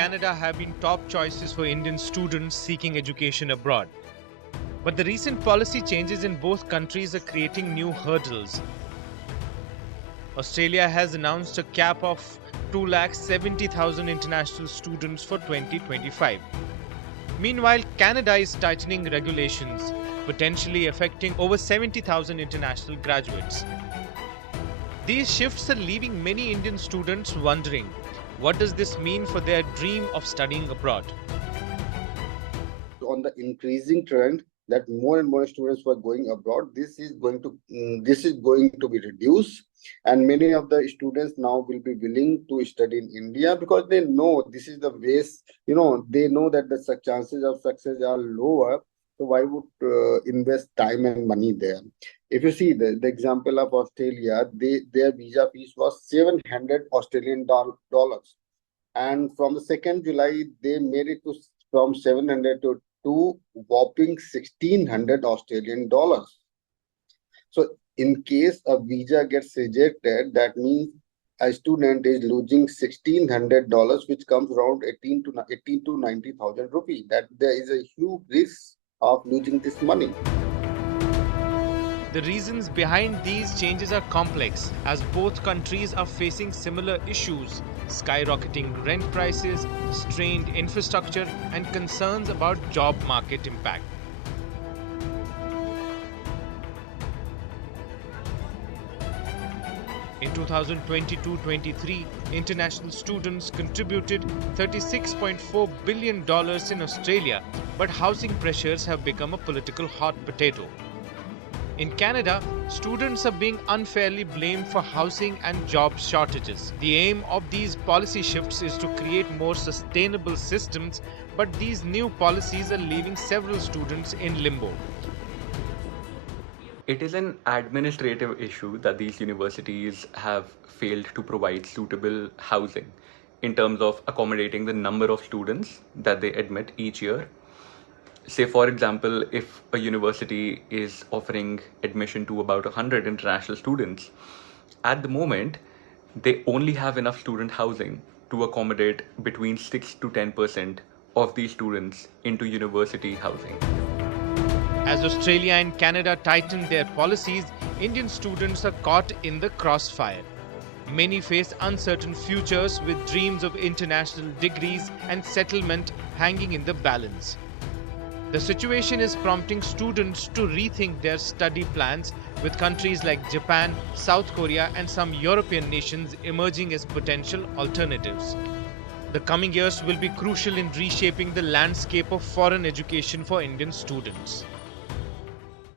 Canada have been top choices for Indian students seeking education abroad. But the recent policy changes in both countries are creating new hurdles. Australia has announced a cap of 270,000 international students for 2025. Meanwhile, Canada is tightening regulations, potentially affecting over 70,000 international graduates. These shifts are leaving many Indian students wondering, what does this mean for their dream of studying abroad? On the increasing trend that more and more students were going abroad, this is going to be reduced, and many of the students now will be willing to study in India because they know this is the ways. They know that the chances of success are lower. So why would invest time and money there? If you see the example of Australia, their visa fees was 700 Australian dollars, and from the 2nd July they made it to from 700 to whopping 1600 Australian dollars. So in case a visa gets rejected, that means a student is losing $1,600, which comes around 18 to 90,000 rupees. That there is a huge risk of losing this money. The reasons behind these changes are complex, as both countries are facing similar issues: skyrocketing rent prices, strained infrastructure, and concerns about job market impact. In 2022-23, international students contributed $36.4 billion in Australia, but housing pressures have become a political hot potato. In Canada, students are being unfairly blamed for housing and job shortages. The aim of these policy shifts is to create more sustainable systems, but these new policies are leaving several students in limbo. It is an administrative issue that these universities have failed to provide suitable housing in terms of accommodating the number of students that they admit each year. Say, for example, if a university is offering admission to about 100 international students, at the moment, they only have enough student housing to accommodate between 6 to 10% of these students into university housing. As Australia and Canada tighten their policies, Indian students are caught in the crossfire. Many face uncertain futures with dreams of international degrees and settlement hanging in the balance. The situation is prompting students to rethink their study plans, with countries like Japan, South Korea, and some European nations emerging as potential alternatives. The coming years will be crucial in reshaping the landscape of foreign education for Indian students.